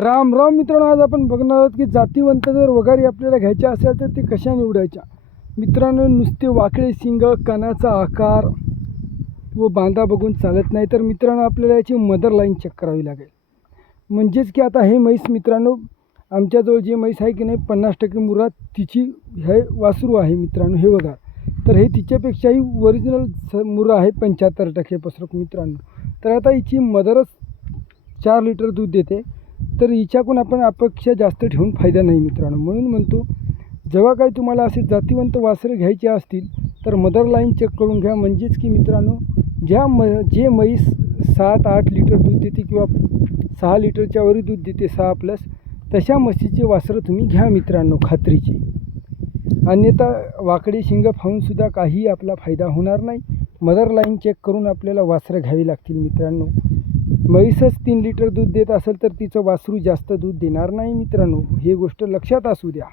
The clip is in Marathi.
राम राम मित्रांनो, आज आपण बघणार आहोत की जातीवंत जर वगारी आपल्याला घ्यायच्या असेल तर ते कशा निवडायच्या. मित्रांनो, नुसते वाकडे शिंग, कानाचा आकार व बांधा बघून चालत नाही. तर मित्रांनो, आपल्याला याची मदर लाईन चेक करावी लागेल. म्हणजेच की आता हे म्हैस मित्रांनो, आमच्याजवळ जे म्हैस आहे की नाही 50% मुर्रा तिची हे वासरू आहे मित्रांनो, हे बघा. तर हे तिच्यापेक्षाही ओरिजिनल मुर्रा आहे 75% पसरक मित्रांनो. तर आता हिची मदरच 4 लिटर दूध देते. तर हिच्याकडून आपण अपेक्षा जास्त ठेवून फायदा नाही मित्रांनो. म्हणून म्हणतो, जेव्हा काही तुम्हाला असे जातीवंत वासरे घ्यायचे असतील तर मदर लाईन चेक करून घ्या. म्हणजेच की मित्रांनो, जे म्हैस 7-8 लिटर दूध देते किंवा 6 लिटरच्या वरी दूध देते 6+, तशा म्हशीचे वासरं तुम्ही घ्या मित्रांनो, खात्रीचे. अन्यथा वाकडे शिंग फावूनसुद्धा काही आपला फायदा होणार नाही. मदर लाईन चेक करून आपल्याला वासरं घ्यावी लागतील मित्रांनो. म्हैसच 3 लिटर दूध देत असेल तर तिचं वासरू जास्त दूध देणार नाही मित्रांनो, ही गोष्ट लक्षात असू द्या.